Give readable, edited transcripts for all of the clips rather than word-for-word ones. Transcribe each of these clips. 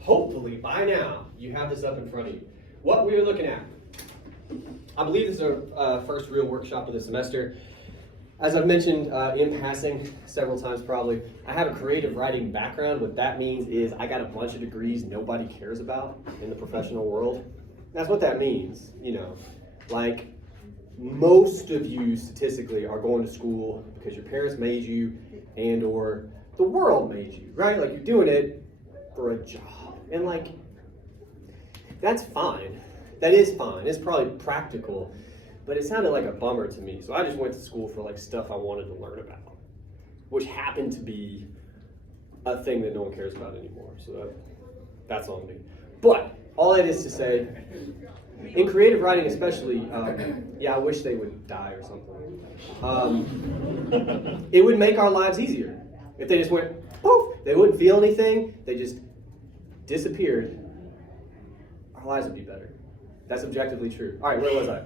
Hopefully, by now, you have this up in front of you. What we are looking at, I believe this is our first real workshop of the semester. As I've mentioned in passing several times probably, I have a creative writing background. What that means is I got a bunch of degrees nobody cares about in the professional world. That's what that means, you know. Like, most of you statistically are going to school because your parents made you and or the world made you, right? Like, you're doing it for a job. And like, that's fine. That is fine. It's probably practical. But it sounded like a bummer to me. So I just went to school for like stuff I wanted to learn about, which happened to be a thing that no one cares about anymore. So that's on me. But all that is to say, in creative writing especially, yeah, I wish they would die or something. It would make our lives easier. If they just went, poof, they wouldn't feel anything, they just disappeared, our lives would be better. That's objectively true. All right, where was I?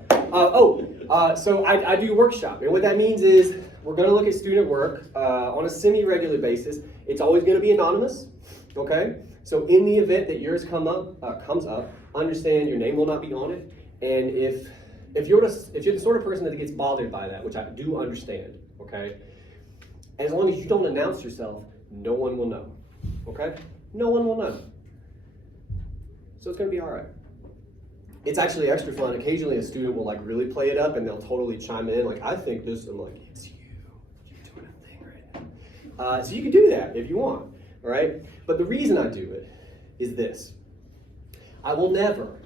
So I do workshop. And what that means is we're going to look at student work on a semi-regular basis. It's always going to be anonymous, okay? So in the event that yours comes up, understand your name will not be on it. And if you're the sort of person that gets bothered by that, which I do understand, okay? As long as you don't announce yourself, no one will know, okay? No one will know. So it's going to be all right. It's actually extra fun. Occasionally a student will like really play it up and they'll totally chime in. Like, I think this, I'm like, it's you. You're doing a thing right now. So you can do that if you want, all right? But the reason I do it is this. I will never,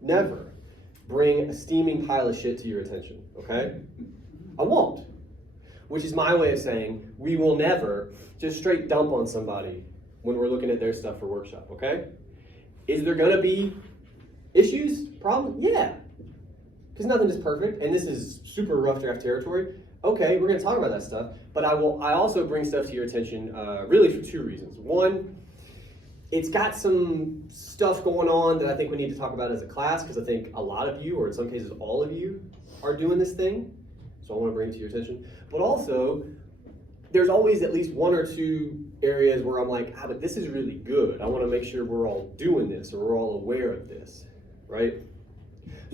never bring a steaming pile of shit to your attention, okay? I won't. Which is my way of saying we will never just straight dump on somebody when we're looking at their stuff for workshop, okay? Is there gonna be issues? Problem? Yeah. Because nothing is perfect, and this is super rough draft territory. Okay, we're going to talk about that stuff, but I also bring stuff to your attention really for two reasons. One, it's got some stuff going on that I think we need to talk about as a class, because I think a lot of you, or in some cases all of you, are doing this thing, so I want to bring it to your attention. But also, there's always at least one or two areas where I'm like, but this is really good. I want to make sure we're all doing this, or we're all aware of this. Right?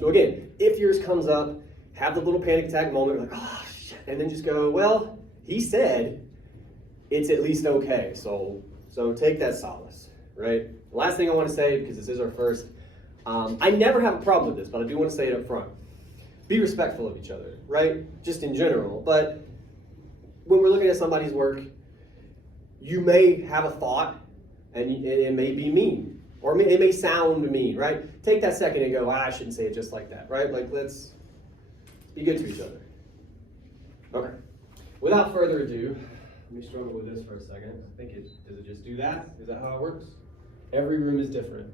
So again, if yours comes up, have the little panic attack moment, like, oh shit, and then just go, well, he said it's at least okay, so take that solace, right? The last thing I want to say, because this is our first, I never have a problem with this, but I do want to say it up front. Be respectful of each other, right? Just in general, but when we're looking at somebody's work, you may have a thought, and it may be mean. Or it may sound mean, right? Take that second and go, I shouldn't say it just like that, right? Like, let's be good to each other. Okay. Without further ado, let me struggle with this for a second. I think does it just do that? Is that how it works? Every room is different.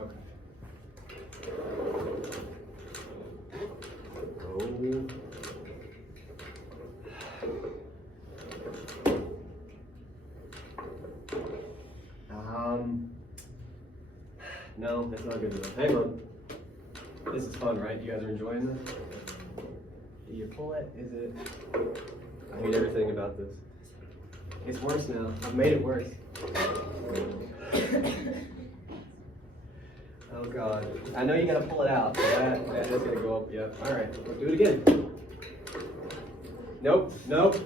Okay. Oh. No, that's not good enough. Hang on. This is fun, right? You guys are enjoying this? Do you pull it? Is it? I hate everything about this. It's worse now. I've made it worse. Oh God. I know you gotta pull it out. That is gonna go up. Yep. All right. Let's do it again. Nope. Nope.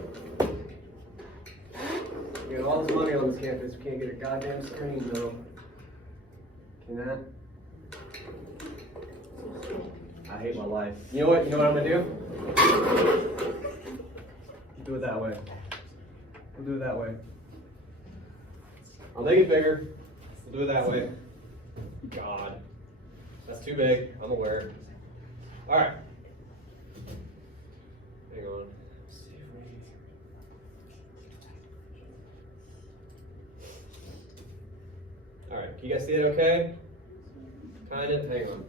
We got all this money on this campus. We can't get a goddamn screen though. Can that? I hate my life. You know what I'm gonna do? Do it that way. We'll do it that way. I'll make it bigger. We'll do it that way. God. That's too big. I'm aware. Alright. Hang on. Alright, can you guys see it okay? Kind of, hang on.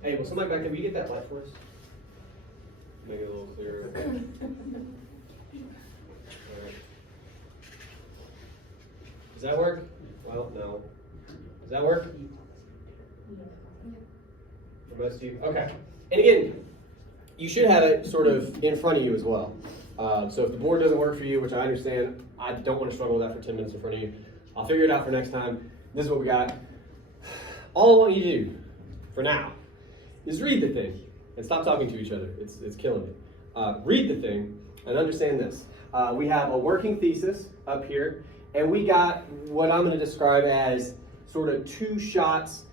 Hey, will somebody back there, will you get that light for us? Make it a little clearer. Right. Does that work? Well, no. Does that work? For most of you? Okay. And again, you should have it sort of in front of you as well. So if the board doesn't work for you, which I understand, I don't want to struggle with that for 10 minutes in front of you. I'll figure it out for next time. This is what we got. All I want you to do, for now, is read the thing and stop talking to each other. It's killing me. Read the thing and understand this. We have a working thesis up here, and we got what I'm going to describe as sort of 2 shots,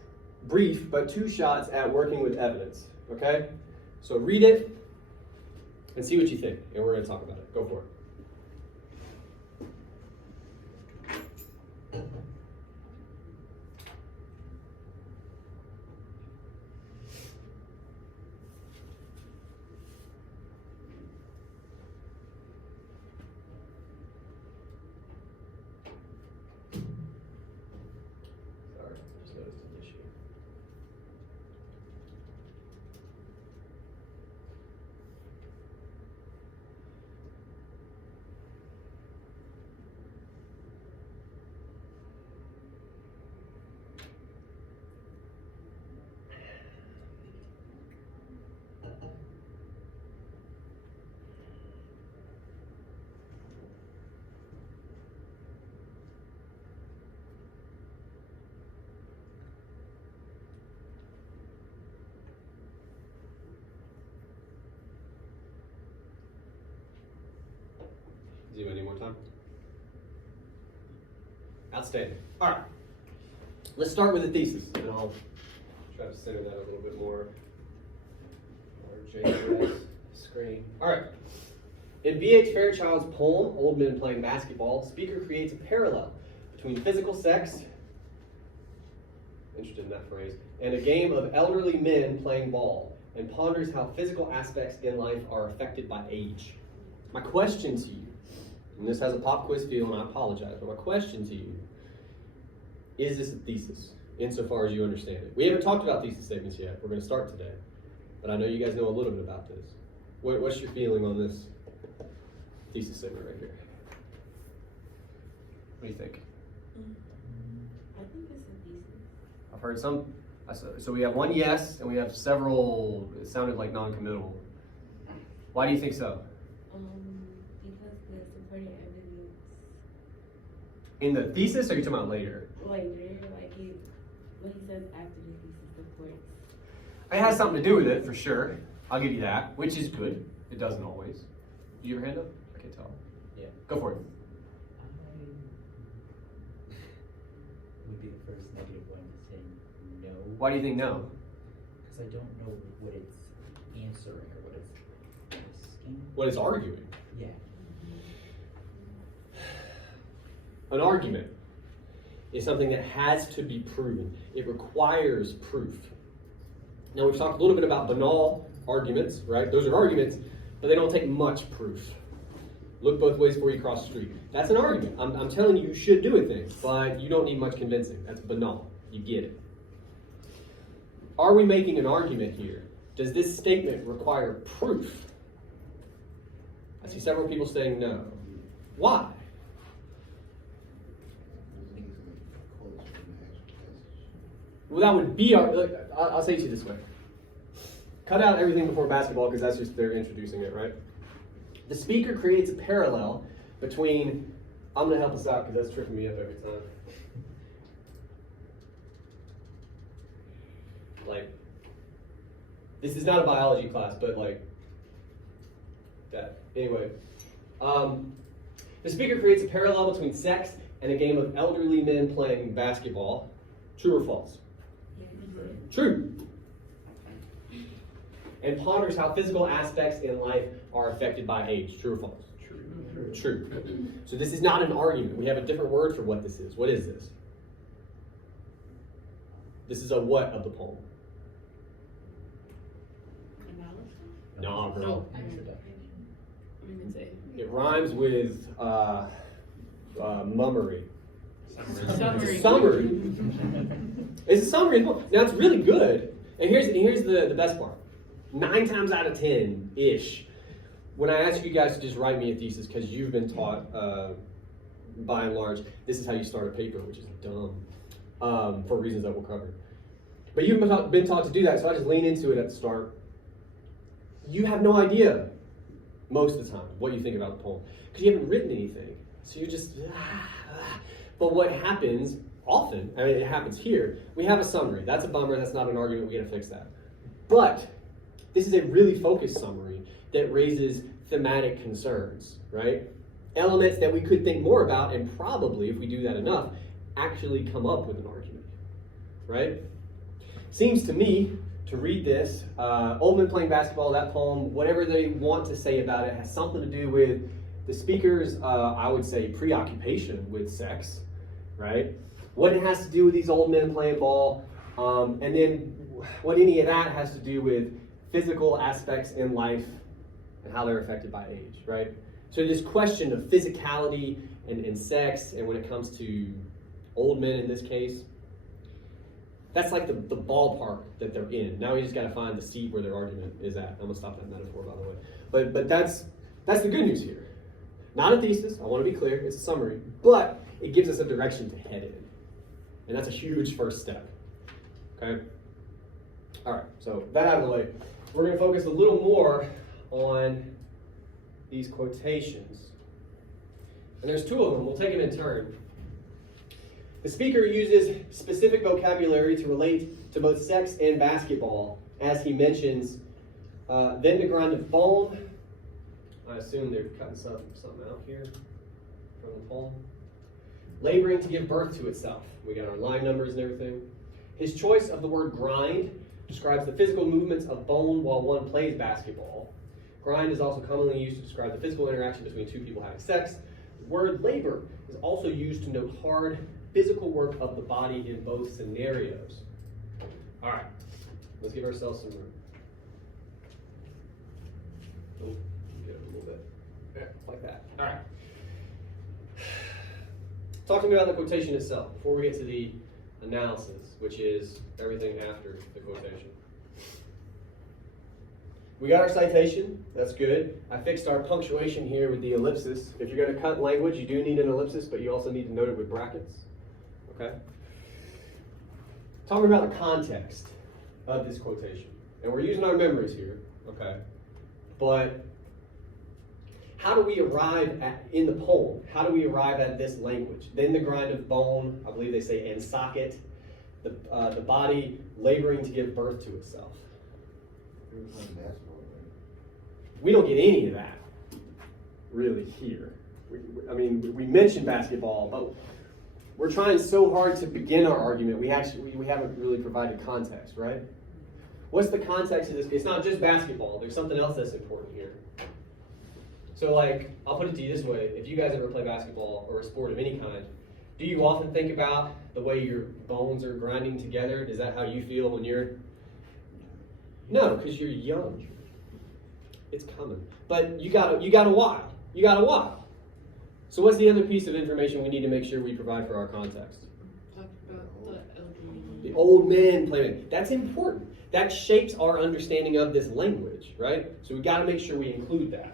brief, but 2 shots at working with evidence. Okay? So read it and see what you think, and we're going to talk about it. Go for it. Sorry, just noticed an issue. Do you any more time? Outstanding. All right. Let's start with the thesis, and I'll try to center that a little bit more. JS screen. All right. In B.H. Fairchild's poem, Old Men Playing Basketball, the speaker creates a parallel between physical sex, interested in that phrase, and a game of elderly men playing ball, and ponders how physical aspects in life are affected by age. My question to you, and this has a pop quiz feel, and I apologize, but my question to you, is this a thesis, insofar as you understand it? We haven't talked about thesis statements yet. We're going to start today. But I know you guys know a little bit about this. What's your feeling on this thesis statement right here? What do you think? I think it's a thesis. I've heard some. So we have one yes, and we have several, it sounded like non-committal. Why do you think so? Because the supporting evidence In the thesis, or are you talking about later? later, like what he says after the thesis supports. It has something to do with it, for sure. I'll give you that, which is good. It doesn't always. Do you have your hand up? I can't tell. Yeah. Go for it. I would be the first negative one to say no. Why do you think no? Because I don't know what it's answering or what it's asking. What it's arguing. Yeah. An argument is something that has to be proven. It requires proof. Now, we've talked a little bit about banal arguments, right? Those are arguments, but they don't take much proof. Look both ways before you cross the street. That's an argument. I'm telling you, you should do a thing, but you don't need much convincing. That's banal. You get it. Are we making an argument here? Does this statement require proof? I see several people saying no. Why? Well, that would be our. I'll say it to you this way. Cut out everything before basketball because that's just they're introducing it, right? The speaker creates a parallel between. I'm going to help us out because that's tripping me up every time. Like, this is not a biology class, but like that. Anyway, the speaker creates a parallel between sex and a game of elderly men playing basketball. True or false? True. And ponders how physical aspects in life are affected by age. True or false? True. True. So this is not an argument. We have a different word for what this is. What is this? This is a what of the poem? No, bro. It rhymes with mummery. Summary. Summary. It's a summary. Now it's really good. And here's the best part. 9 times out of 10-ish, when I ask you guys to just write me a thesis, because you've been taught, by and large, this is how you start a paper, which is dumb, for reasons that we'll cover. But you've been taught to do that, so I just lean into it at the start. You have no idea, most of the time, what you think about the poem, because you haven't written anything. So you're just, But what happens often, I mean, it happens here, we have a summary. That's a bummer, that's not an argument, we gotta fix that. But this is a really focused summary that raises thematic concerns, right? Elements that we could think more about, and probably, if we do that enough, actually come up with an argument, right? Seems to me, to read this, Old Men Playing Basketball, that poem, whatever they want to say about it, has something to do with the speaker's, I would say, preoccupation with sex, right? What it has to do with these old men playing ball, and then what any of that has to do with physical aspects in life and how they're affected by age, right? So this question of physicality and sex, and when it comes to old men in this case, that's like the ballpark that they're in. Now we just got to find the seat where their argument is at. I'm gonna stop that metaphor, by the way. But that's the good news here. Not a thesis. I want to be clear. It's a summary, but it gives us a direction to head in, and that's a huge first step. Okay. All right. So that out of the way, we're gonna focus a little more on these quotations, and there's two of them. We'll take them in turn. The speaker uses specific vocabulary to relate to both sex and basketball, as he mentions, then to grind of bone. I assume they're cutting something out here from the poem. Laboring to give birth to itself. We got our line numbers and everything. His choice of the word grind describes the physical movements of bone while one plays basketball. Grind is also commonly used to describe the physical interaction between two people having sex. The word labor is also used to note hard physical work of the body in both scenarios. All right, let's give ourselves some room. Oh, get it a little bit. Yeah, like that. All right. Talk to me about the quotation itself before we get to the analysis, which is everything after the quotation. We got our citation, that's good. I fixed our punctuation here with the ellipsis. If you're going to cut language, you do need an ellipsis, but you also need to note it with brackets. Okay? Talking about the context of this quotation. And we're using our memories here, okay? But how do we arrive in the poem, how do we arrive at this language? Then the grind of bone, I believe they say, and socket, the body laboring to give birth to itself. We don't get any of that, really, here. We mentioned basketball, but we're trying so hard to begin our argument, we haven't really provided context, right? What's the context of this? It's not just basketball. There's something else that's important here. So, I'll put it to you this way. If you guys ever play basketball or a sport of any kind, do you often think about the way your bones are grinding together? Is that how you feel when you're... No, because you're young. It's coming. But you got a while. You got a while. So what's the other piece of information we need to make sure we provide for our context? Talk about the elderly. The old men playing. That's important. That shapes our understanding of this language, right? So we got to make sure we include that.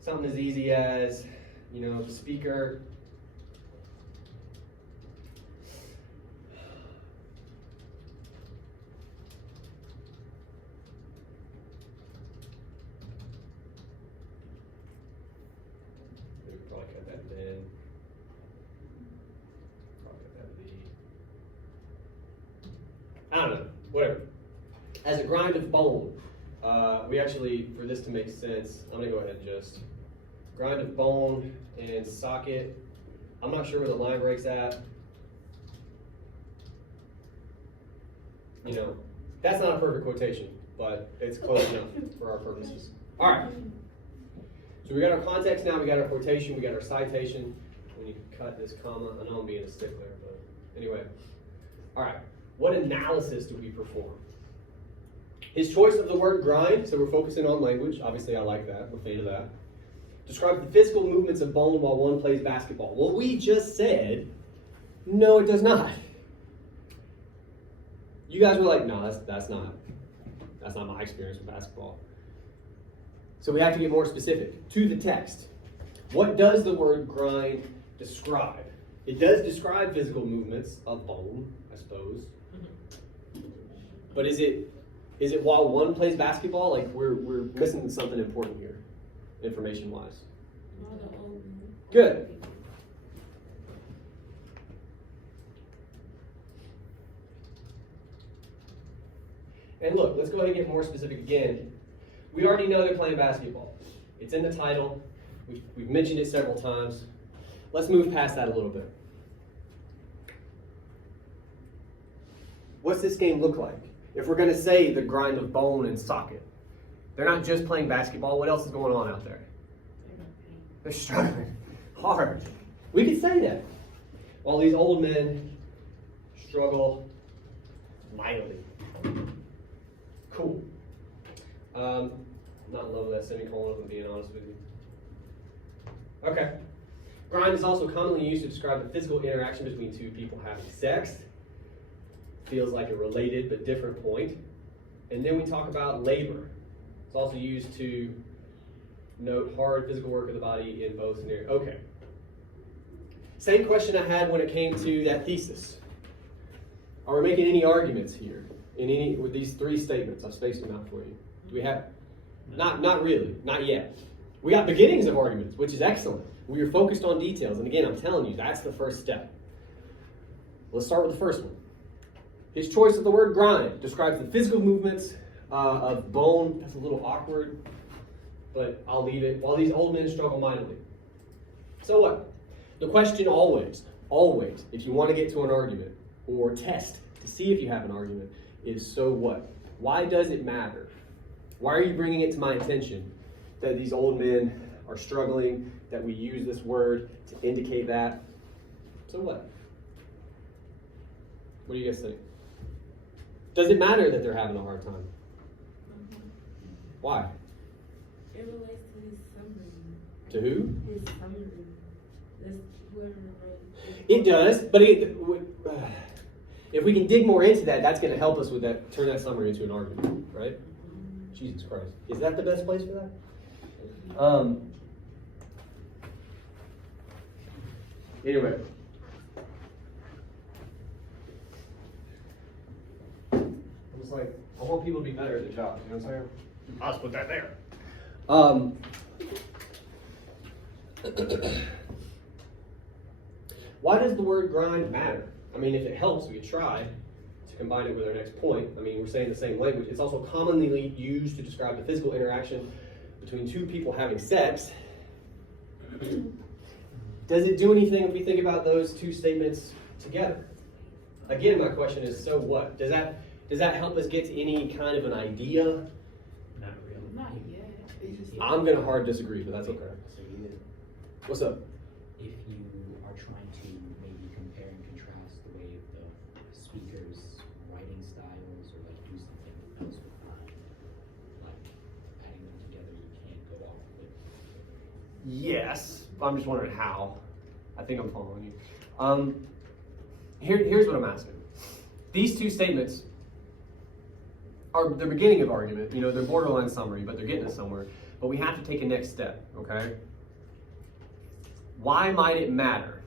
Something as easy as, the speaker. Maybe probably cut that in. Probably cut that in. I don't know. Whatever. As a grind of bone. We actually, for this to make sense, I'm going to go ahead and just grind of bone and socket. I'm not sure where the line breaks at. That's not a perfect quotation, but it's close enough for our purposes. All right. So we got our context now, we got our quotation, we got our citation. We need to cut this comma. I know I'm being a stickler, but anyway. All right. What analysis do we perform? His choice of the word grind, so we're focusing on language. Obviously, I like that. We're a fan of that. Describes the physical movements of bone while one plays basketball. Well, we just said, no, it does not. You guys were like, no, that's not my experience with basketball. So we have to get more specific to the text. What does the word grind describe? It does describe physical movements of bone, I suppose. But is it while one plays basketball? We're missing something important here, information-wise. All the old men. Good. And look, let's go ahead and get more specific again. We already know they're playing basketball. It's in the title. We've mentioned it several times. Let's move past that a little bit. What's this game look like? If we're going to say the grind of bone and socket, they're not just playing basketball. What else is going on out there? They're struggling hard. We could say that. While these old men struggle mightily. Cool. Not loving that semicolon, if I'm being honest with you. Okay. Grind is also commonly used to describe the physical interaction between two people having sex. Feels like a related but different point. And then we talk about labor. It's also used to note hard physical work of the body in both scenarios. Okay. Same question I had when it came to that thesis. Are we making any arguments here in any with these three statements? I've spaced them out for you. Do we have? Not really. Not yet. We got beginnings of arguments, which is excellent. We are focused on details. And again, I'm telling you, that's the first step. Let's start with the first one. His choice of the word grind describes the physical movements of bone. That's a little awkward, but I'll leave it. While these old men struggle mightily. So what? The question always, if you want to get to an argument or test to see if you have an argument, is so what? Why does it matter? Why are you bringing it to my attention that these old men are struggling, that we use this word to indicate that? So what? What do you guys think? Does it matter that they're having a hard time? Why? It relates to his summary. To who? His summary. That's whoever wrote It does, but if we can dig more into that, that's going to help us with that. Turn that summary into an argument, right? Jesus Christ, is that the best place for that? Anyway, I was like, I want people to be better at their jobs. You know what I'm saying? I'll just put that there. Why does the word grind matter? I mean, if it helps, we could try to combine it with our next point. I mean, we're saying the same language. It's also commonly used to describe the physical interaction between two people having sex. Does it do anything if we think about those two statements together? Again, my question is, so what? Does that help us get to any kind of an idea? Not really. Not yet. I'm going to hard disagree, but that's okay. So you, What's up? if you are trying to maybe compare and contrast the way the speaker's writing styles or like do something else with mine, like adding them together, you can't go off with. Yes, I'm just wondering how. I think I'm following you. Here's what I'm asking. These two statements are the beginning of argument. You know, they're borderline summary, but they're getting us somewhere. But we have to take a next step, okay? Why might it matter?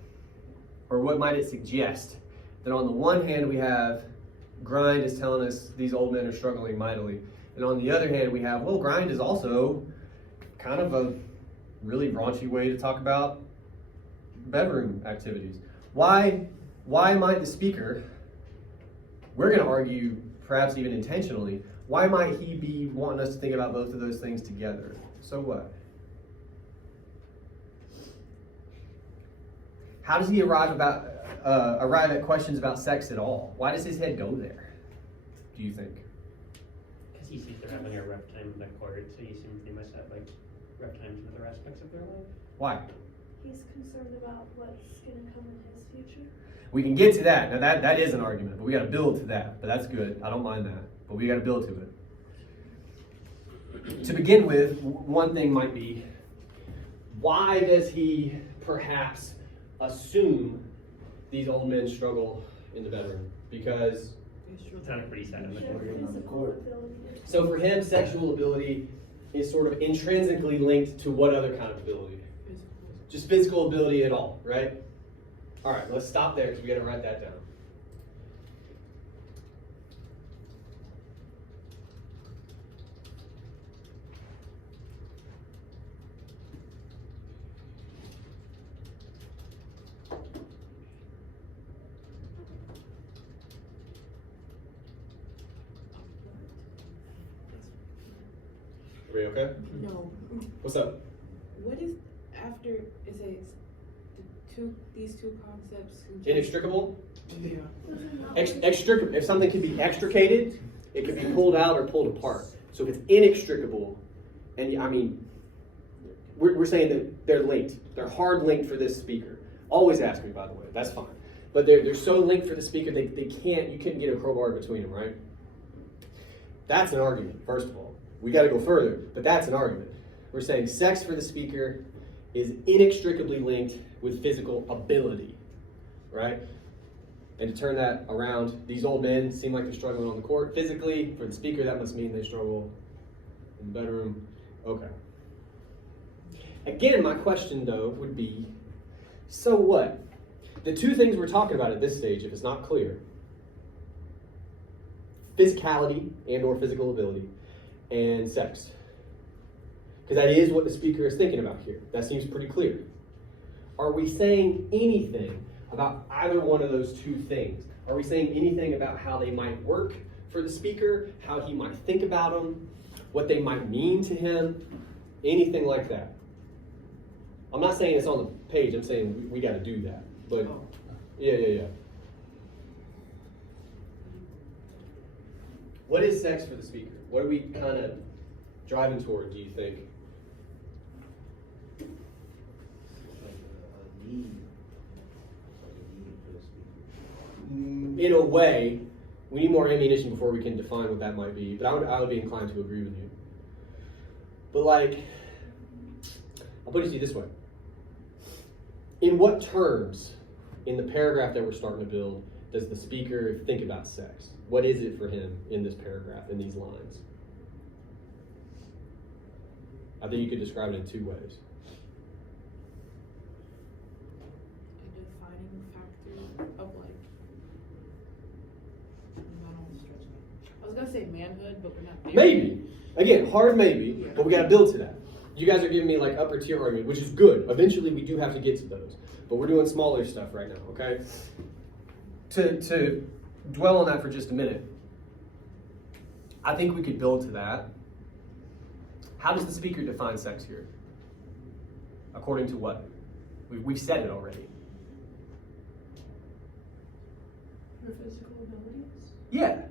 Or what might it suggest? That on the one hand, we have grind is telling us these old men are struggling mightily. And on the other hand, we have, well, grind is also kind of a really raunchy way to talk about bedroom activities. Why might the speaker, we're going to argue, perhaps even intentionally, why might he be wanting us to think about both of those things together? So what? How does he arrive at questions about sex at all? Why does his head go there, do you think? Because he sees they're having a rough time in the court, so he assumes they must have like rough times in other aspects of their life. Why? He's concerned about what's going to come in his future. We can get to that. Now that is an argument, but we got to build to that. But that's good. I don't mind that. But we got to build to it. To begin with, one thing might be, why does he perhaps assume these old men struggle in the bedroom? Because It sounded pretty sad in the Their court. physical ability. so for him, sexual ability is sort of intrinsically linked to what other kind of ability? Just physical ability at all, right? All right, let's stop there because we got to write that down. Everybody okay? No. What's up? What is after it says these two concepts? Inextricable? Yeah. Extricable. If something can be extricated, it can be pulled out or pulled apart. So if it's inextricable, and I mean, we're saying that they're linked. They're hard linked for this speaker. Always ask me, by the way. That's fine. But they're so linked for the speaker, you couldn't get a crowbar between them, right? That's an argument, first of all. We got to go further, but that's an argument. We're saying sex for the speaker is inextricably linked with physical ability, right? And to turn that around, these old men seem like they're struggling on the court physically. For the speaker, that must mean they struggle in the bedroom. Okay. Again, my question, though, would be, so what? The two things we're talking about at this stage, if it's not clear, physicality and or physical ability, and sex. Because that is what the speaker is thinking about here. That seems pretty clear. Are we saying anything about either one of those two things? Are we saying anything about how they might work for the speaker, how he might think about them, what they might mean to him, anything like that? I'm not saying it's on the page, I'm saying we got to do that. But yeah. What is sex for the speaker? What are we kind of driving toward, do you think? In a way, we need more ammunition before we can define what that might be, but I would be inclined to agree with you. But like, I'll put it to you this way. In what terms, in the paragraph that we're starting to build, does the speaker think about sex? What is it for him in this paragraph, in these lines? I think you could describe it in two ways. A defining factor of like, not on the stretch. I was gonna say manhood, but we're not there. Maybe. Again, hard maybe, but we got to build to that. You guys are giving me like upper tier argument, which is good. Eventually, we do have to get to those, but we're doing smaller stuff right now. Okay. To dwell on that for just a minute, I think we could build to that. How does the speaker define sex here? According to what? We've said it already. Your physical abilities? Yeah.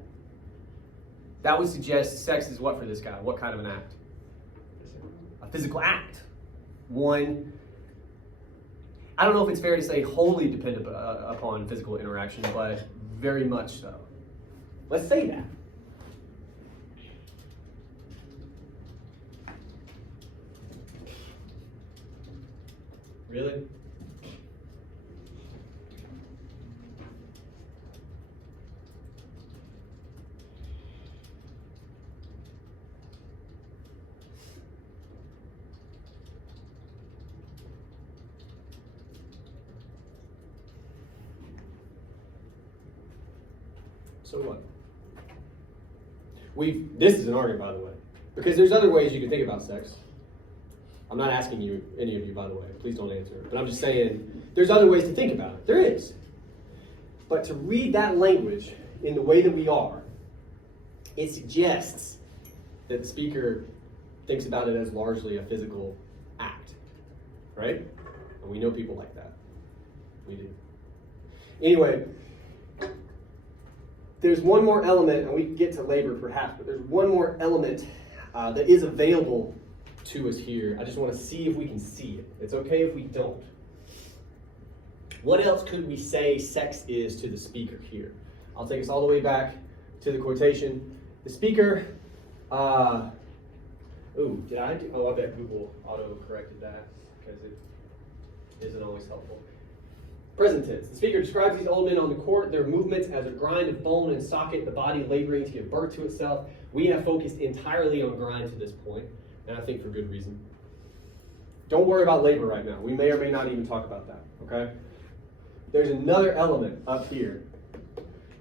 That would suggest sex is what for this guy? What kind of an act? A physical act. One, I don't know if it's fair to say wholly dependent upon physical interaction, but very much so. Let's say that. Really? So what? This is an argument, by the way, because there's other ways you can think about sex. I'm not asking you, any of you, by the way, please don't answer. But I'm just saying, there's other ways to think about it. There is. But to read that language in the way that we are, it suggests that the speaker thinks about it as largely a physical act, right? And we know people like that. We do. Anyway, there's one more element, and we can get to labor perhaps, but there's one more element that is available to us here. I just want to see if we can see it. It's okay if we don't. What else could we say sex is to the speaker here? I'll take us all the way back to the quotation. The speaker, I bet Google auto-corrected that because it isn't always helpful. Present tense. The speaker describes these old men on the court, their movements as a grind of bone and socket, the body laboring to give birth to itself. We have focused entirely on grind to this point, and I think for good reason. Don't worry about labor right now. We may or may not even talk about that, okay? There's another element up here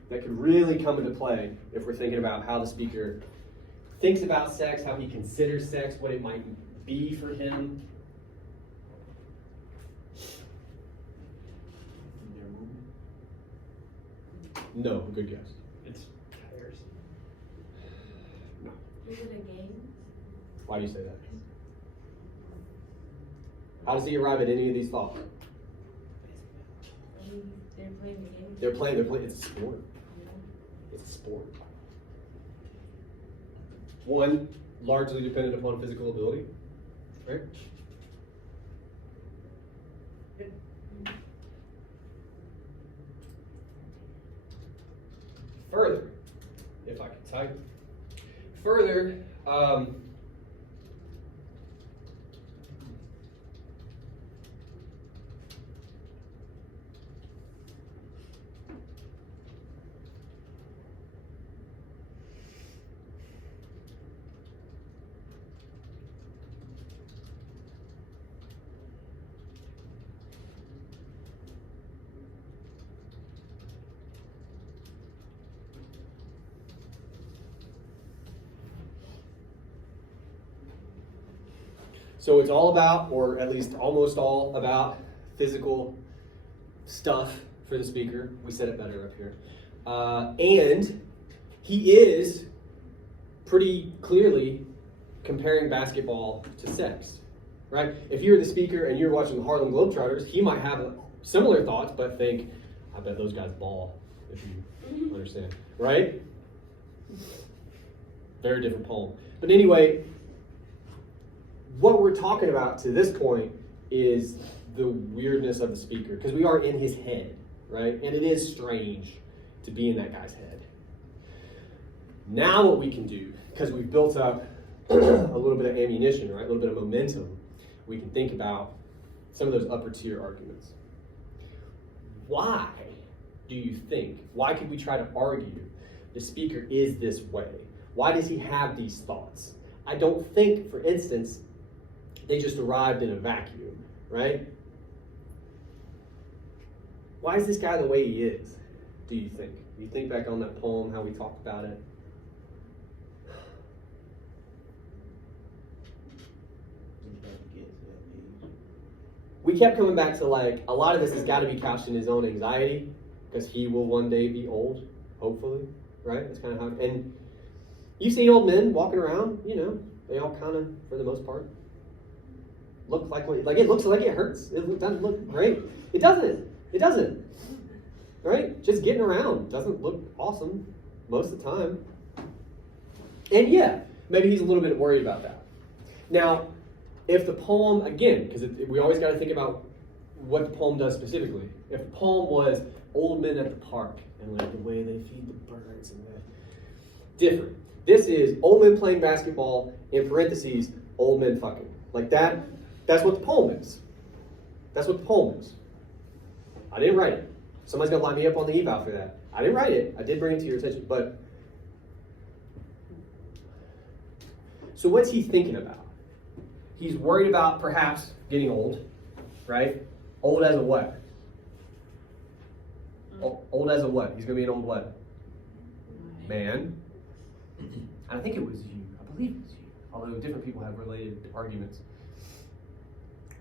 that could really come into play if we're thinking about how the speaker thinks about sex, how he considers sex, what it might be for him. No, good guess. It's tires. No. Is it a game? Why do you say that? How does he arrive at any of these thoughts? They're playing the game. They're playing, it's a sport. It's a sport. One, largely dependent upon physical ability, right? Further, if I can type, further, so it's all about, or at least almost all about, physical stuff for the speaker. We said it better up here. And he is pretty clearly comparing basketball to sex, right? If you're the speaker and you're watching the Harlem Globetrotters, he might have similar thoughts, but think, I bet those guys ball, if you understand, right? Very different poem. But anyway, what we're talking about to this point is the weirdness of the speaker, because we are in his head, right? And it is strange to be in that guy's head. Now what we can do, because we've built up a little bit of ammunition, right? A little bit of momentum, we can think about some of those upper tier arguments. Why do you think, why could we try to argue the speaker is this way? Why does he have these thoughts? I don't think, for instance, they just arrived in a vacuum, right? Why is this guy the way he is, do you think? You think back on that poem, how we talked about it. We kept coming back to, like, a lot of this has got to be couched in his own anxiety, because he will one day be old, hopefully, right? That's kind of how, and you see old men walking around, you know, they all kind of, for the most part, look like it looks like it hurts. It doesn't look great. It doesn't. Right? Just getting around doesn't look awesome most of the time. And yeah, maybe he's a little bit worried about that. Now, if the poem, again, because we always got to think about what the poem does specifically. If the poem was old men at the park and like the way they feed the birds and that, different. This is old men playing basketball, in parentheses, old men fucking. Like that. That's what the poem is. That's what the poem is. I didn't write it. Somebody's going to line me up on the eval for that. I didn't write it. I did bring it to your attention. But so what's he thinking about? He's worried about perhaps getting old, right? Old as a what? Old as a what? He's going to be an old what? Man. I think it was you. I believe it was you. Although different people have related arguments.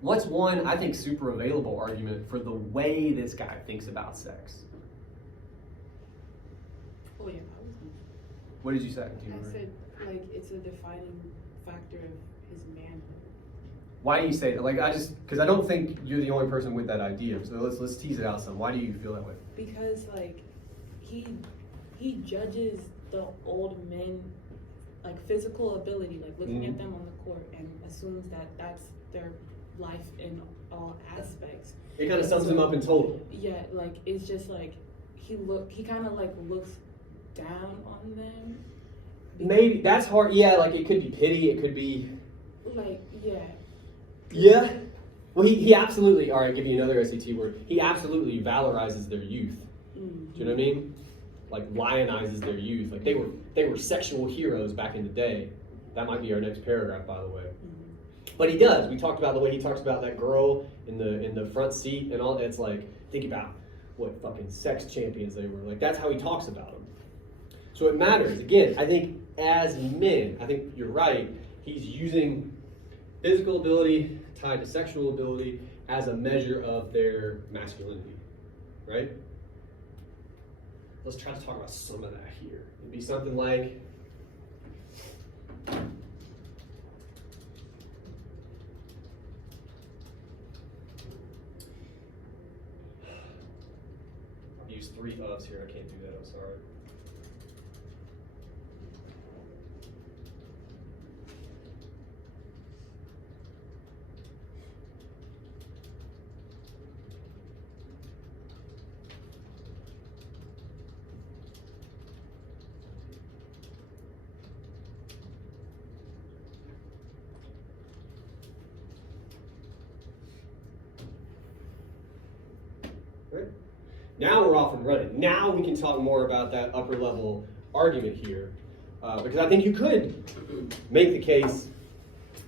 What's one, I think, super available argument for the way this guy thinks about sex? Oh yeah, What did you say? I said like it's a defining factor of his manhood. Why do you say that? Like, because I don't think you're the only person with that idea. So let's tease it out some. Why do you feel that way? Because like he judges the old men like physical ability, like looking at them on the court, and assumes that that's their life in all aspects. It kind of sums him up in total. Yeah, like it's just like he kind of like looks down on them. Maybe that's hard. Yeah, like it could be pity. It could be like yeah. Yeah. Well, he absolutely. All right, give you another SAT word. He absolutely valorizes their youth. Mm-hmm. Do you know what I mean? Like lionizes their youth. Like they were sexual heroes back in the day. That might be our next paragraph, by the way. But he does. We talked about the way he talks about that girl in the front seat and all. It's like, think about what fucking sex champions they were. Like that's how he talks about them. So it matters. Again, I think as men, I think you're right. He's using physical ability tied to sexual ability as a measure of their masculinity, right? Let's try to talk about some of that here. It'd be something like, use 3 ofs here. I can't do that, I'm sorry. Right? Now we're off and running. Now we can talk more about that upper level argument here. Because I think you could make the case,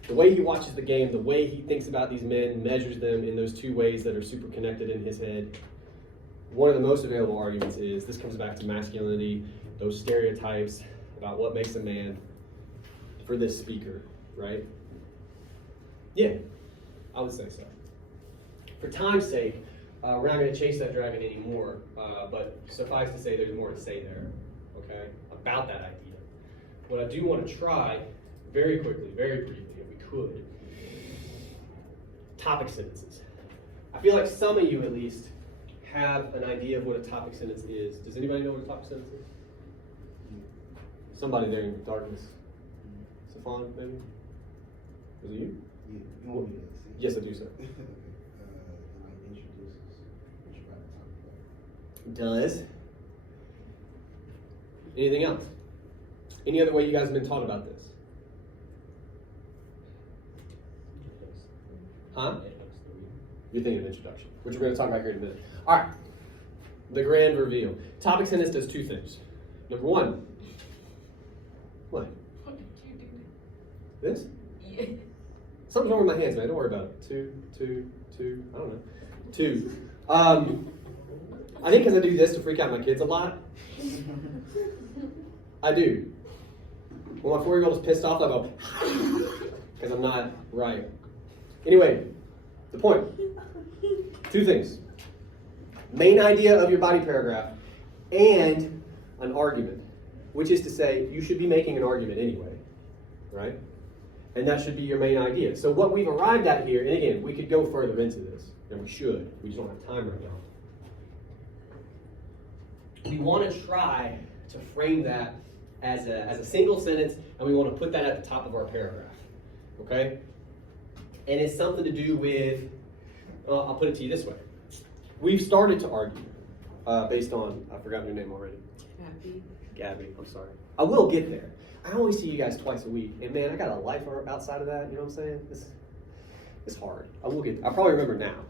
the way he watches the game, the way he thinks about these men, measures them in those 2 ways that are super connected in his head. One of the most available arguments is, this comes back to masculinity, those stereotypes about what makes a man for this speaker, right? Yeah, I would say so. For time's sake, we're not going to chase that dragon anymore, but suffice to say there's more to say there, okay, about that idea. What I do want to try, very quickly, very briefly, if we could, topic sentences. I feel like some of you, at least, have an idea of what a topic sentence is. Does anybody know what a topic sentence is? Somebody there in the darkness. Stefan, maybe? Was it you? Yeah, you want me to say? Yes, I do, sir. Okay. Like introduces what you're about to talk about. Does. Anything else? Any other way you guys have been taught about this? Huh? You're thinking of introduction, which we're going to talk about here in a minute. All right. The grand reveal. Topic sentence does 2 things. Number 1. What? What did you do? This? Yeah. Something's wrong with my hands, man. Don't worry about it. 2. I don't know. 2. I think because I do this to freak out my kids a lot. I do. When my 4-year-old is pissed off, I go, because I'm not right. Anyway, the point. 2 things. Main idea of your body paragraph and an argument, which is to say you should be making an argument anyway, right? And that should be your main idea. So what we've arrived at here, and again, we could go further into this, and we should. We just don't have time right now. We want to try to frame that as a single sentence, and we want to put that at the top of our paragraph, okay? And it's something to do with, I'll put it to you this way. We've started to argue based on, I've forgotten your name already. Gabby, I'm sorry. I will get there. I only see you guys twice a week, and man, I got a life outside of that, you know what I'm saying? It's hard. I will get there. I'll probably remember now,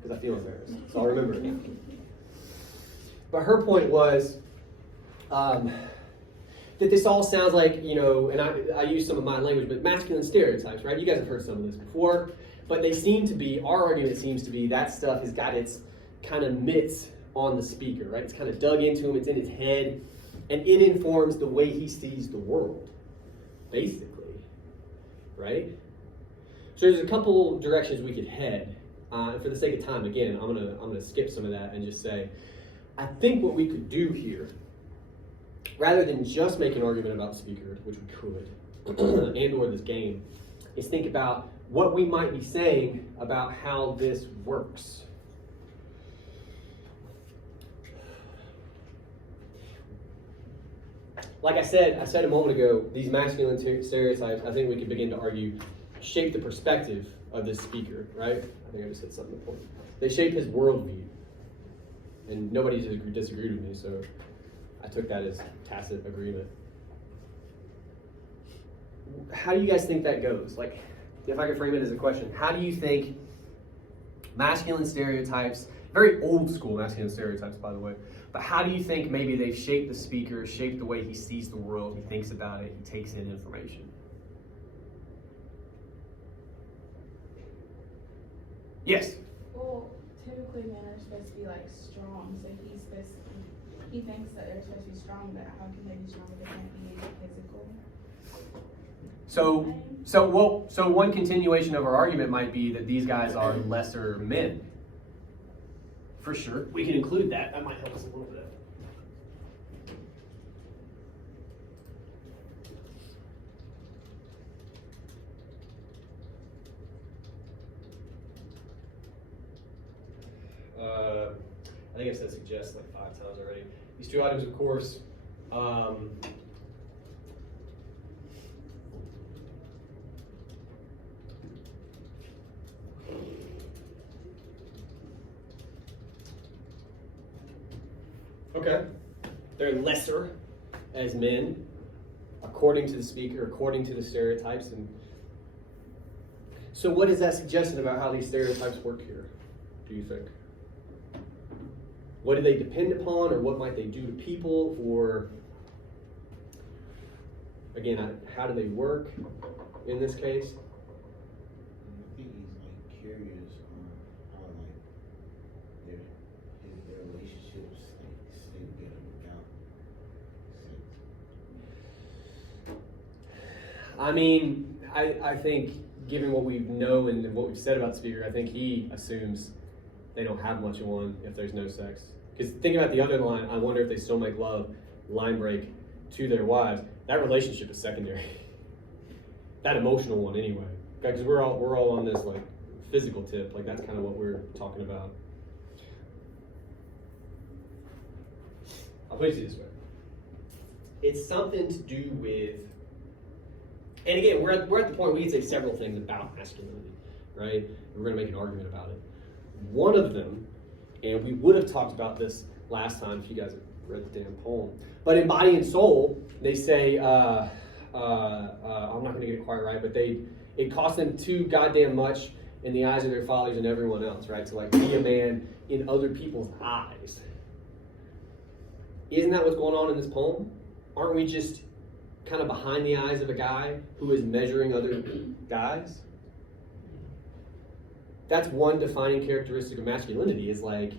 because I feel embarrassed, so I'll remember it now. But her point was that this all sounds like, you know, and I use some of my language, but masculine stereotypes, right? You guys have heard some of this before, but they seem to be, our argument seems to be that stuff has got its kind of mitts on the speaker, right? It's kind of dug into him, it's in his head, and it informs the way he sees the world, basically, right? So there's a couple directions we could head. And for the sake of time, again, I'm gonna skip some of that and just say, I think what we could do here, rather than just make an argument about the speaker, which we could, and or this game, is think about what we might be saying about how this works. Like I said a moment ago, these masculine stereotypes, I think we could begin to argue, shape the perspective of this speaker, right? I think I just said something important. They shape his worldview. And nobody disagreed with me, so I took that as tacit agreement. How do you guys think that goes? Like, if I could frame it as a question, how do you think masculine stereotypes, very old school masculine stereotypes, by the way, but how do you think maybe they've shaped the speaker, shaped the way he sees the world, he thinks about it, he takes in information? Yes? Well, typically men are supposed to be like strong, so he thinks that they're supposed to be strong, but how can they be strong if they can't be physical? So one continuation of our argument might be that these guys are lesser men. For sure. We can include that. That might help us a little bit. I think I've said suggest like 5 times already. These 2 items, of course, okay, they're lesser as men, according to the speaker, according to the stereotypes. And so what is that suggesting about how these stereotypes work here, do you think? What do they depend upon, or what might they do to people, or again, how do they work in this case? I think he's like curious on how like their relationships like stay together without sex. I mean, I think given what we know and what we've said about the speaker, I think he assumes they don't have much of one if there's no sex. Because think about the other line, I wonder if they still make love, line break, to their wives. That relationship is secondary. That emotional one anyway. Because we're all on this like physical tip, like that's kind of what we're talking about. I'll put it this way. It's something to do with, and again, we're at the point we can say several things about masculinity, right? We're going to make an argument about it. One of them, and we would have talked about this last time if you guys have read the damn poem, but in Body and Soul, they say, I'm not going to get it quite right, but it cost them too goddamn much in the eyes of their fathers and everyone else, right? To like be a man in other people's eyes. Isn't that what's going on in this poem? Aren't we just kind of behind the eyes of a guy who is measuring other guys? That's one defining characteristic of masculinity, is like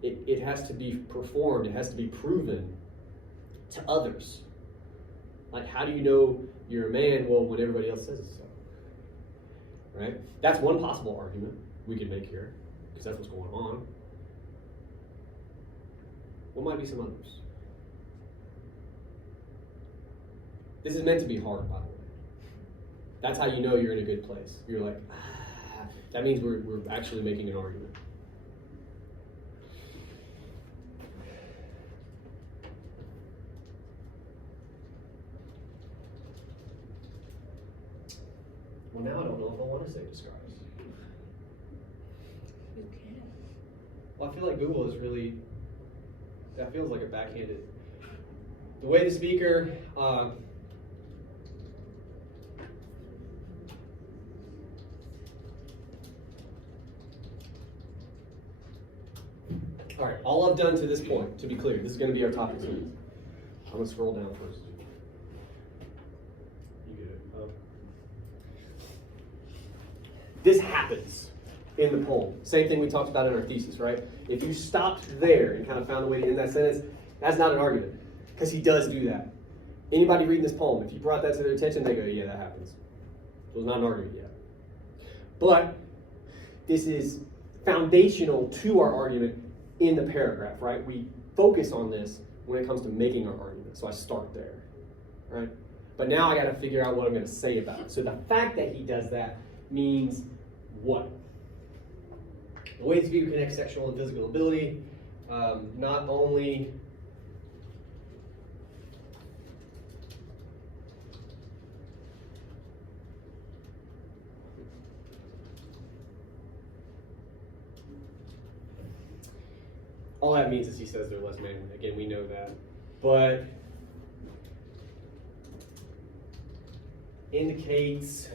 it has to be performed, it has to be proven to others. Like, how do you know you're a man? Well, when everybody else says so. Right? That's one possible argument we could make here, because that's what's going on. What might be some others? This is meant to be hard, by the way. That's how you know you're in a good place. You're like, that means we're actually making an argument. Well, now I don't know if I want to say describes. You can. Well, I feel like Google is really, that feels like a backhanded. The way the speaker, all right, all I've done to this point, to be clear, this is going to be our topic series. I'm going to scroll down first. You get it. This happens in the poem. Same thing we talked about in our thesis, right? If you stopped there and kind of found a way to end that sentence, that's not an argument, because he does do that. Anybody reading this poem, if you brought that to their attention, they go, yeah, that happens. So it's not an argument yet. But this is foundational to our argument in the paragraph, right? We focus on this when it comes to making our argument. So I start there, right? But now I got to figure out what I'm going to say about it. So the fact that he does that means what? The way the speaker connects sexual and physical ability, not only all that means is he says they're less manly. Again, we know that. But indicates,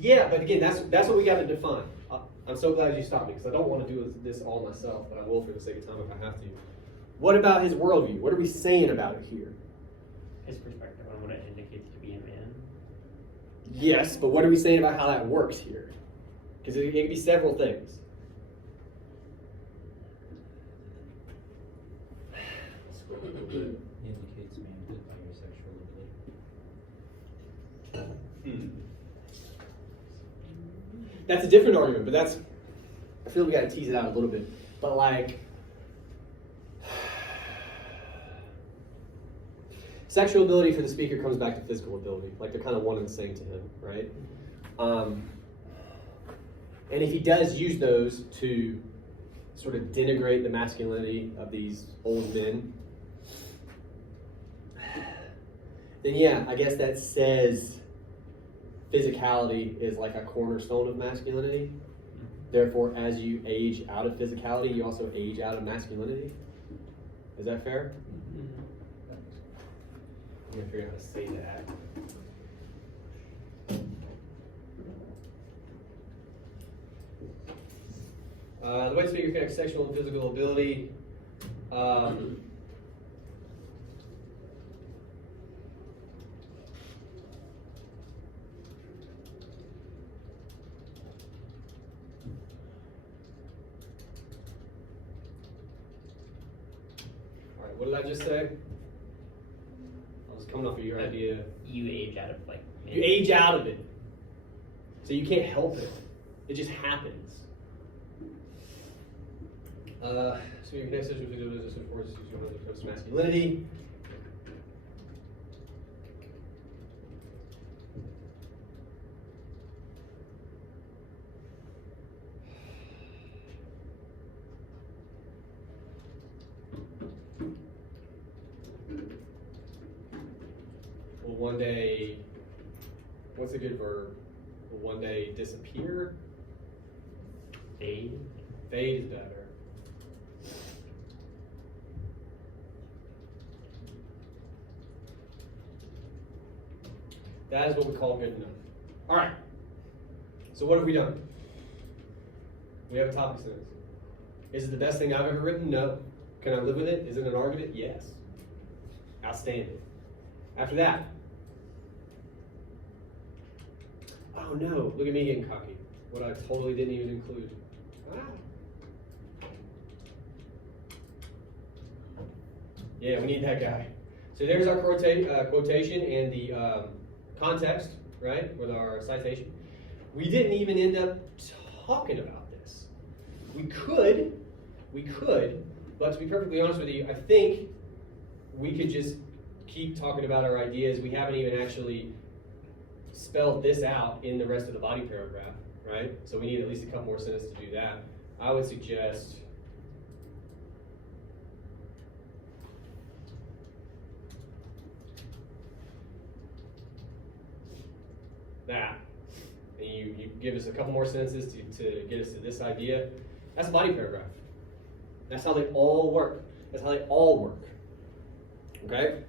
yeah, but again, that's what we got to define. I'm so glad you stopped me, because I don't want to do this all myself, but I will for the sake of time if I have to. What about his worldview? What are we saying about it here? His perspective on what it indicates to be a man. Yes, but what are we saying about how that works here? Because it can be several things. Indicates manhood by your sexual ability. That's a different argument, but I feel we got to tease it out a little bit. But like, sexual ability for the speaker comes back to physical ability. Like they're kind of one and the same to him, right? And if he does use those to sort of denigrate the masculinity of these old men, then yeah, I guess that says physicality is like a cornerstone of masculinity. Therefore, as you age out of physicality, you also age out of masculinity. Is that fair? I'm gonna figure out how to say that. The way the speaker connects sexual and physical ability. All right, what did I just say? I was coming off of your idea. You age out of like. You age out of it. So you can't help it. It just happens. So your next session is masculinity. Will one day, what's a good verb? Will one day disappear? Fade. Fade is better. That is what we call good enough. All right. So what have we done? We have a topic sentence. Is it the best thing I've ever written? No. Can I live with it? Is it an argument? Yes. Outstanding. After that. Oh no, look at me getting cocky. What I totally didn't even include. Ah. Yeah, we need that guy. So there's our quotation and the context, right, with our citation. We didn't even end up talking about this. We could, but to be perfectly honest with you, I think we could just keep talking about our ideas. We haven't even actually spelled this out in the rest of the body paragraph, right? So we need at least a couple more sentences to do that. I would suggest that. And you give us a couple more sentences to get us to this idea. That's a body paragraph. That's how they all work. That's how they all work. Okay?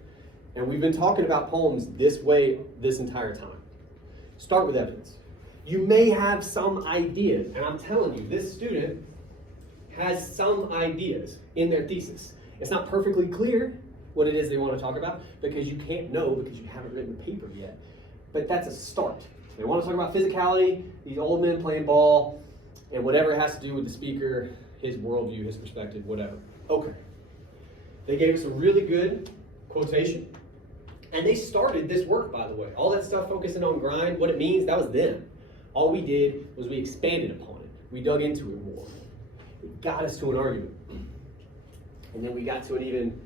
And we've been talking about poems this way this entire time. Start with evidence. You may have some ideas, and I'm telling you, this student has some ideas in their thesis. It's not perfectly clear what it is they want to talk about because you can't know because you haven't written the paper yet. But that's a start. They want to talk about physicality, these old men playing ball, and whatever it has to do with the speaker, his worldview, his perspective, whatever. Okay. They gave us a really good quotation. And they started this work, by the way. All that stuff focusing on grind, what it means, that was them. All we did was we expanded upon it. We dug into it more. It got us to an argument. And then we got to an even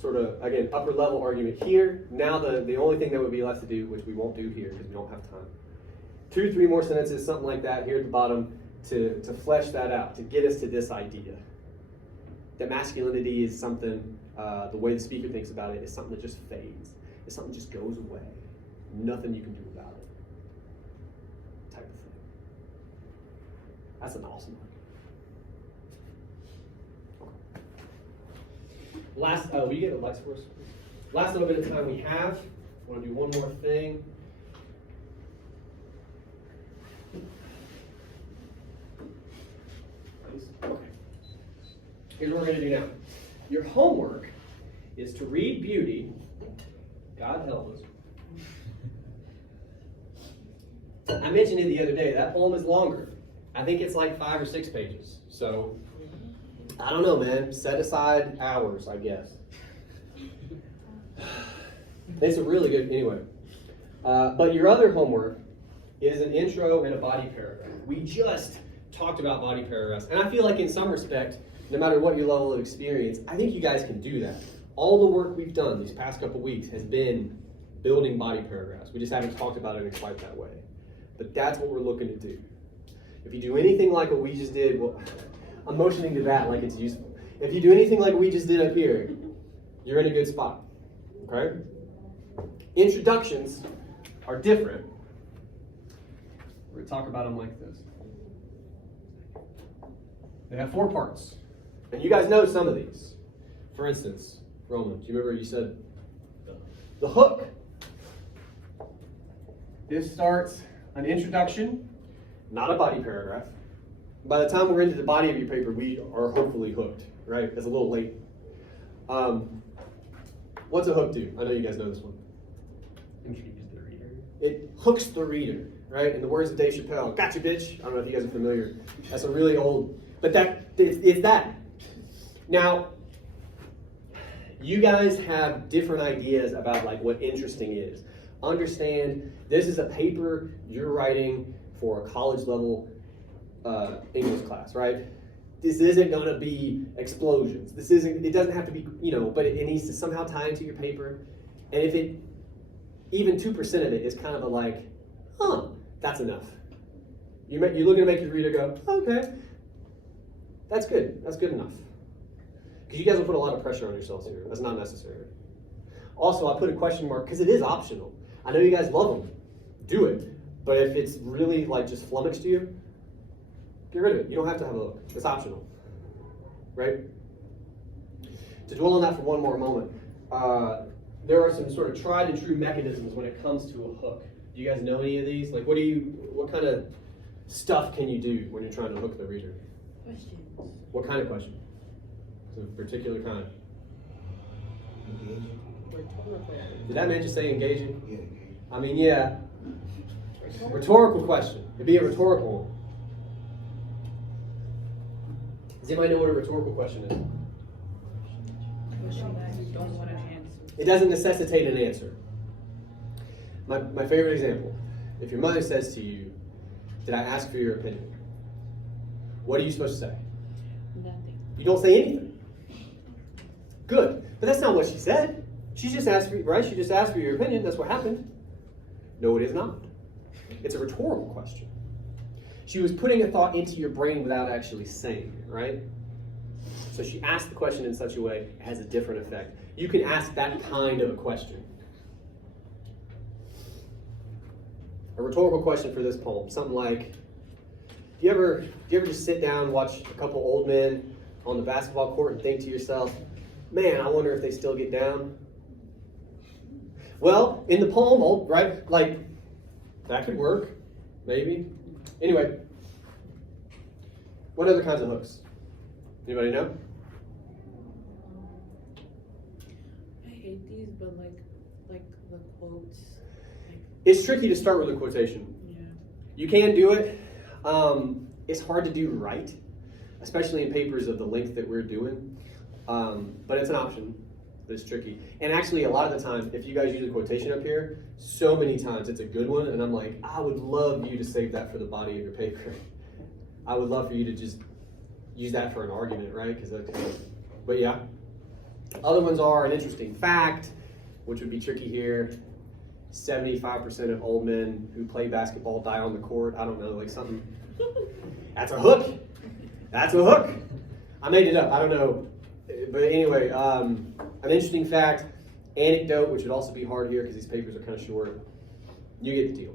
sort of, again, upper level argument here. Now the only thing that would be left to do, which we won't do here because we don't have time. 2 or 3 more sentences, something like that here at the bottom to flesh that out, to get us to this idea. That masculinity is something, the way the speaker thinks about it, is something that just fades. It's something that just goes away. Nothing you can do about it. Type of thing. That's an awesome argument. Okay. Last, will you get the lights for us? Last little bit of time we have. I want to do one more thing. Okay. Here's what we're going to do now. Your homework is to read Beauty. God help us. I mentioned it the other day. That poem is longer. I think it's like 5 or 6 pages. So, I don't know, man. Set aside hours, I guess. It's a really good, anyway. But your other homework is an intro and a body paragraph. We just talked about body paragraphs. And I feel like in some respect, no matter what your level of experience, I think you guys can do that. All the work we've done these past couple weeks has been building body paragraphs. We just haven't talked about it in quite that way. But that's what we're looking to do. If you do anything like what we just did, well, I'm motioning to that like it's useful. If you do anything like we just did up here, you're in a good spot, okay? Introductions are different. We're gonna talk about them like this. They have 4 parts, and you guys know some of these. For instance, Roman, do you remember you said the hook? This starts an introduction, not a body paragraph. By the time we're into the body of your paper, we are hopefully hooked, right? It's a little late. What's a hook do? I know you guys know this one. Introduce the reader. It hooks the reader, right? In the words of Dave Chappelle, gotcha, bitch. I don't know if you guys are familiar. That's a really old, but it's that. Now, you guys have different ideas about like what interesting is. Understand, this is a paper you're writing for a college level English class, right? This isn't gonna be explosions. It doesn't have to be, but it needs to somehow tie into your paper. And if it, even 2% of it is kind of a like, that's enough. You're looking to make your reader go, okay, that's good. That's good enough. Because you guys will put a lot of pressure on yourselves here. That's not necessary. Also, I put a question mark because it is optional. I know you guys love them. Do it. But if it's really like just flummoxed you, get rid of it. You don't have to have a hook. It's optional. Right? To dwell on that for one more moment, there are some sort of tried and true mechanisms when it comes to a hook. Do you guys know any of these? Like what kind of stuff can you do when you're trying to hook the reader? Questions. What kind of question? A particular kind. Engaging. Did that man just say engaging? Yeah, engaging. I mean, yeah. Rhetorical question. It'd be a rhetorical one. Does anybody know what a rhetorical question is? Question that you don't want to answer. It doesn't necessitate an answer. My favorite example. If your mother says to you, did I ask for your opinion? What are you supposed to say? Nothing. You don't say anything. Good. But that's not what she said. She just asked for, right? She just asked for your opinion. That's what happened. No, it is not. It's a rhetorical question. She was putting a thought into your brain without actually saying it, right? So she asked the question in such a way it has a different effect. You can ask that kind of a question. A rhetorical question for this poem, something like, do you ever just sit down and watch a couple old men on the basketball court and think to yourself, man, I wonder if they still get down? Well, in the poem, right, like, that could work, maybe. Anyway, what other kinds of hooks? Anybody know? I hate these, but like the quotes. It's tricky to start with a quotation. Yeah. You can do it. It's hard to do right, especially in papers of the length that we're doing. But it's an option. But it's tricky. And actually, a lot of the time, if you guys use a quotation up here, so many times it's a good one, and I'm like, I would love you to save that for the body of your paper. I would love for you to just use that for an argument, right? But yeah. Other ones are an interesting fact, which would be tricky here. 75% of old men who play basketball die on the court. I don't know, like something. That's a hook. That's a hook. I made it up. I don't know. But anyway, an interesting fact, anecdote, which would also be hard here because these papers are kind of short. You get the deal.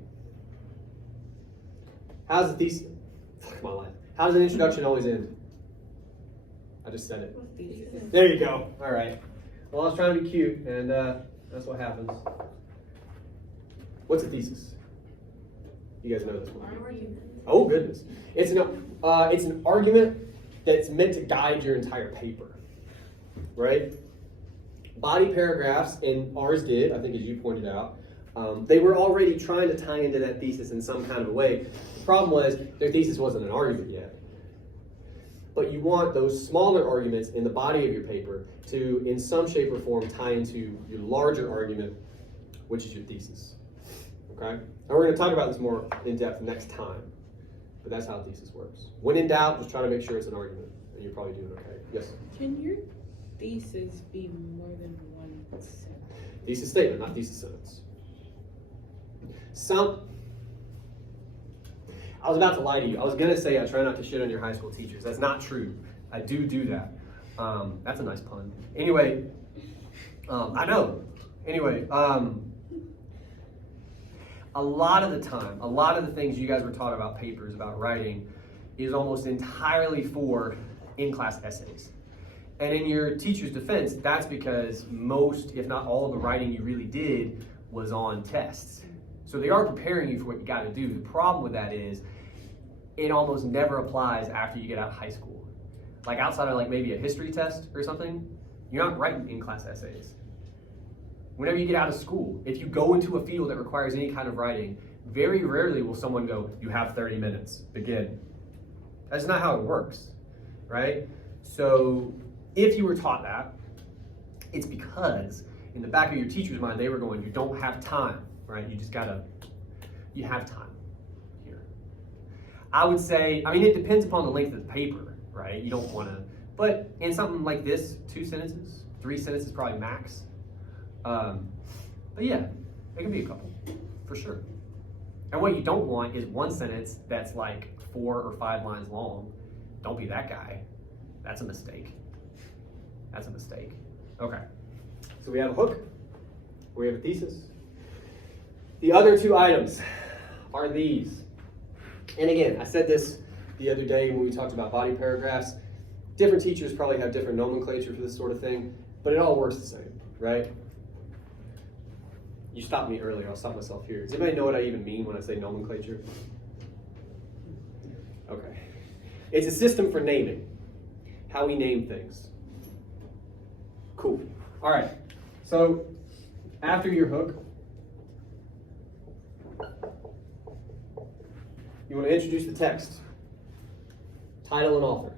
How's the thesis? Fuck my life. How does an introduction always end? I just said it. Thesis. There you go. All right. Well, I was trying to be cute, and that's what happens. What's a thesis? You guys know this one. Oh goodness. It's an argument that's meant to guide your entire paper, right? Body paragraphs, and ours did, I think as you pointed out, they were already trying to tie into that thesis in some kind of a way. The problem was their thesis wasn't an argument yet. But you want those smaller arguments in the body of your paper to, in some shape or form, tie into your larger argument, which is your thesis. Okay? And we're going to talk about this more in depth next time. But that's how a thesis works. When in doubt, just try to make sure it's an argument, and you're probably doing okay. Yes? Can your thesis be more than one sentence? Thesis statement, not thesis sentence. I was about to lie to you. I was gonna say I try not to shit on your high school teachers. That's not true. I do that. That's a nice pun. Anyway, I know. Anyway, a lot of the time, a lot of the things you guys were taught about papers, about writing, is almost entirely for in-class essays. And in your teacher's defense, that's because most, if not all, of the writing you really did was on tests. So they are preparing you for what you got to do. The problem with that is it almost never applies after you get out of high school. Like outside of like maybe a history test or something, you're not writing in-class essays. Whenever you get out of school, if you go into a field that requires any kind of writing, very rarely will someone go, you have 30 minutes, begin. That's not how it works, right? So if you were taught that, it's because in the back of your teacher's mind, they were going, you don't have time, right? You have time here. I would say, I mean, it depends upon the length of the paper, right? You don't want to, but in something like this, 2 sentences, 3 sentences probably max. But yeah, it can be a couple, for sure. And what you don't want is 1 sentence that's like 4 or 5 lines long. Don't be that guy. That's a mistake. That's a mistake. Okay. So we have a hook. We have a thesis. The other 2 items are these. And again, I said this the other day when we talked about body paragraphs. Different teachers probably have different nomenclature for this sort of thing, but it all works the same, right? You stopped me earlier. I'll stop myself here. Does anybody know what I even mean when I say nomenclature? Okay. It's a system for naming. How we name things. Cool. All right. So after your hook, you want to introduce the text, title, and author.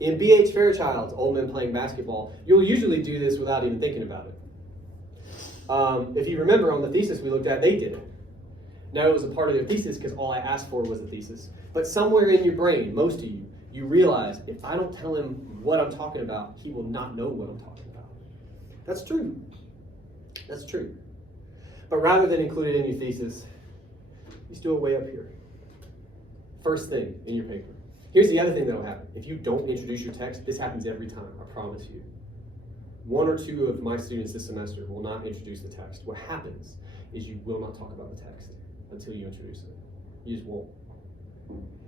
In B.H. Fairchild's Old Men Playing Basketball, you'll usually do this without even thinking about it. If you remember on the thesis we looked at, they did it. Now it was a part of their thesis because all I asked for was a thesis. But somewhere in your brain, most of you, you realize if I don't tell him what I'm talking about, he will not know what I'm talking about. That's true. That's true. But rather than include it in your thesis, you do it way up here. First thing in your paper. Here's the other thing that will happen. If you don't introduce your text, this happens every time, I promise you. 1 or 2 of my students this semester will not introduce the text. What happens is you will not talk about the text until you introduce it. You just won't.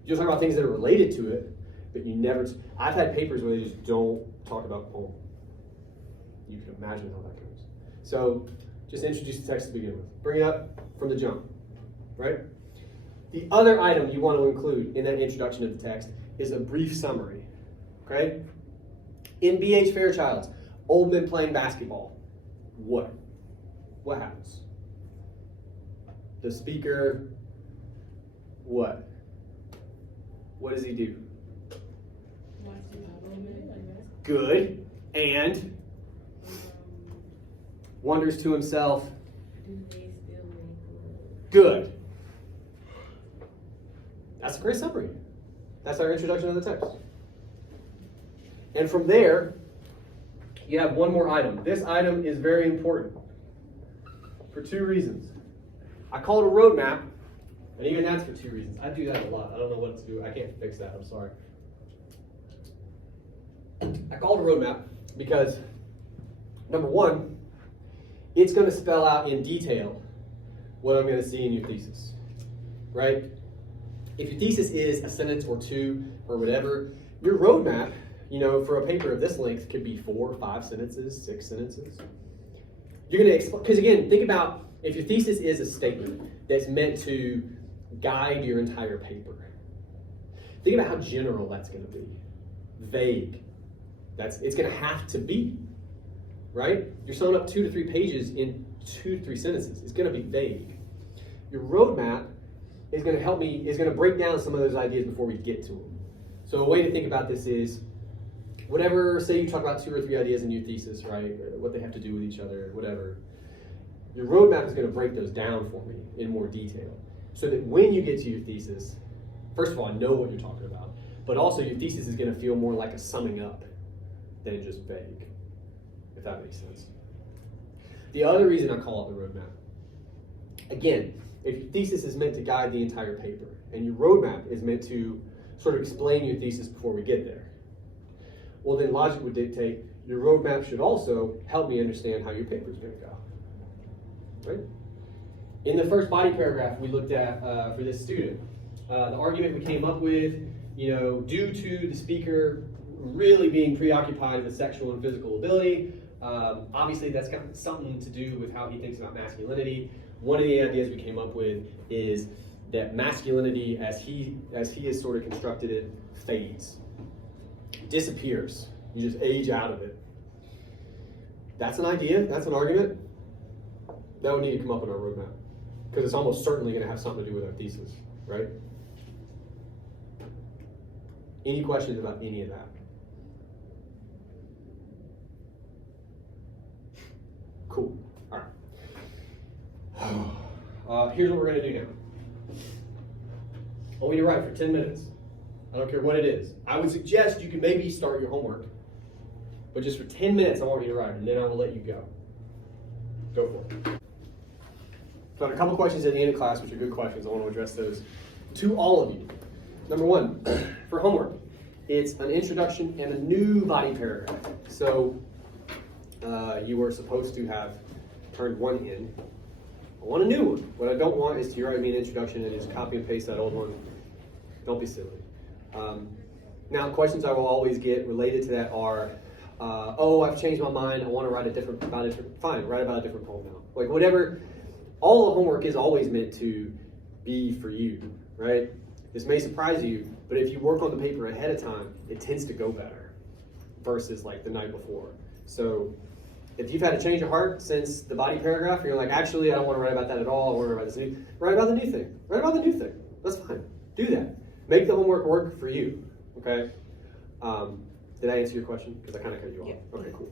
You'll talk about things that are related to it, but you never. I've had papers where they just don't talk about poem. You can imagine how that goes. So just introduce the text to begin with. Bring it up from the jump, right? The other item you want to include in that introduction of the text is a brief summary, okay? In B.H. Fairchild's Old Men Playing Basketball, what happens? The speaker, what? What does he do? Good. And wonders to himself, good. That's a great summary. That's our introduction of the text. And from there, you have one more item. This item is very important for 2 reasons. I call it a roadmap, and even that's for 2 reasons. I do that a lot. I don't know what to do. I can't fix that. I'm sorry. I call it a roadmap because, number 1, it's going to spell out in detail what I'm going to see in your thesis, right? If your thesis is a sentence or 2 or whatever, your roadmap, for a paper of this length could be 4, 5 sentences, 6 sentences. You're going to explain, because again, think about if your thesis is a statement that's meant to guide your entire paper. Think about how general that's going to be. Vague. It's going to have to be, right? You're summing up 2 to 3 pages in 2 to 3 sentences. It's going to be vague. Your roadmap is going to break down some of those ideas before we get to them. So a way to think about this is, say you talk about 2 or 3 ideas in your thesis, right? What they have to do with each other, whatever. Your roadmap is going to break those down for me in more detail. So that when you get to your thesis, first of all, I know what you're talking about, but also your thesis is going to feel more like a summing up than just vague, if that makes sense. The other reason I call it the roadmap Again, if your thesis is meant to guide the entire paper, and your roadmap is meant to sort of explain your thesis before we get there, well then logic would dictate your roadmap should also help me understand how your paper is going to go. Right? In the first body paragraph we looked at for this student, the argument we came up with, due to the speaker really being preoccupied with sexual and physical ability, obviously that's got something to do with how he thinks about masculinity. One of the ideas we came up with is that masculinity, as he has sort of constructed it, fades, disappears. You just age out of it. That's an idea, that's an argument. That would need to come up in our roadmap, because it's almost certainly going to have something to do with our thesis, right? Any questions about any of that? Cool. All right. Here's what we're going to do now. I want you to write for 10 minutes. I don't care what it is. I would suggest you can maybe start your homework, but just for 10 minutes I want you to write, and then I will let you go. Go for it. So I have a couple questions at the end of class, which are good questions. I want to address those to all of you. Number one, for homework, it's an introduction and a new body paragraph. So you were supposed to have turned one in. I want a new one. What I don't want is to write me an introduction and just copy and paste that old one. Don't be silly. Now, questions I will always get related to that are, I've changed my mind. I want to write fine, write about a different poem now. Like whatever. All the homework is always meant to be for you, right? This may surprise you, but if you work on the paper ahead of time, it tends to go better versus like the night before. So if you've had a change of heart since the body paragraph, and you're like, actually, I don't want to write about that at all. I want to write this new. Write about the new thing. Write about the new thing. That's fine. Do that. Make the homework work for you. Okay. Did I answer your question? Because I kind of cut you off. Yeah. Okay, cool.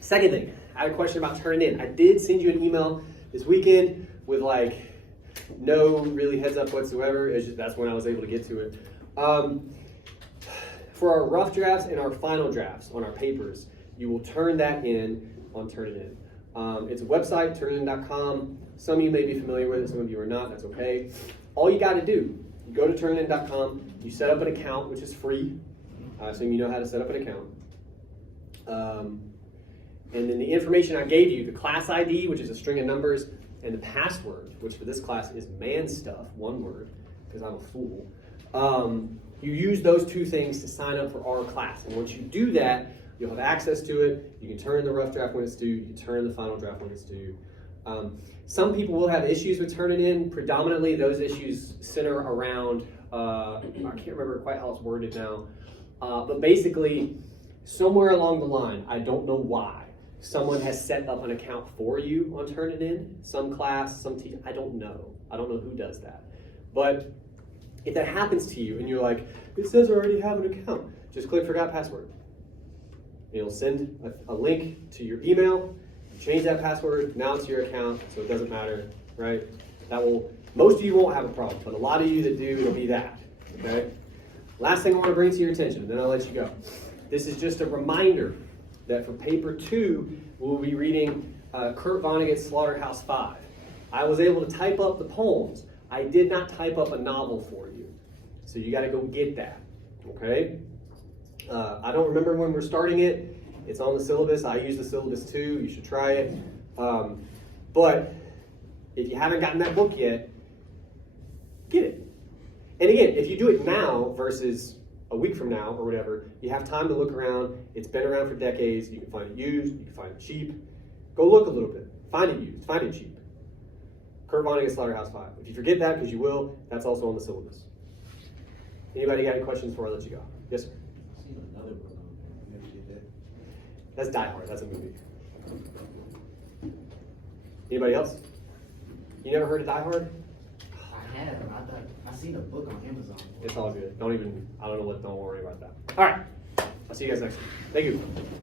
Second thing, I had a question about turning in. I did send you an email this weekend with like no really heads up whatsoever. It's just that's when I was able to get to it. For our rough drafts and our final drafts on our papers, you will turn that in on Turnitin. It's a website, turnitin.com. Some of you may be familiar with it, some of you are not. That's okay. All you got to do, you go to turnitin.com, you set up an account, which is free. So you know how to set up an account. And then the information I gave you, the class ID, which is a string of numbers, and the password, which for this class is man stuff, one word, because I'm a fool. You use those two things to sign up for our class. And once you do that, you'll have access to it. You can turn the rough draft when it's due. You can turn the final draft when it's due. Some people will have issues with turning in. Predominantly, those issues center around, I can't remember quite how it's worded now, but basically, somewhere along the line, I don't know why, someone has set up an account for you on Turnitin. Some class, some teacher, I don't know. I don't know who does that. But if that happens to you and you're like, it says I already have an account, just click forgot password. It'll send a link to your email. You change that password, now it's your account, so it doesn't matter, right? Most of you won't have a problem, but a lot of you that do, it'll be that, okay? Last thing I want to bring to your attention, and then I'll let you go. This is just a reminder that for paper 2, we'll be reading Kurt Vonnegut's Slaughterhouse-Five. I was able to type up the poems. I did not type up a novel for you. So you got to go get that, okay? I don't remember when we're starting it. It's on the syllabus. I use the syllabus too. You should try it. But if you haven't gotten that book yet, get it. And again, if you do it now versus a week from now or whatever, you have time to look around. It's been around for decades. You can find it used. You can find it cheap. Go look a little bit. Find it used. Find it cheap. Kurt Vonnegut's Slaughterhouse-Five. If you forget that, because you will, that's also on the syllabus. Anybody got any questions before I let you go? Yes, sir? I've seen another book on there. You never did that. That's Die Hard. That's a movie. Anybody else? You never heard of Die Hard? I have. I seen a book on Amazon. It's all good. Don't worry about that. All right. I'll see you guys next time. Thank you.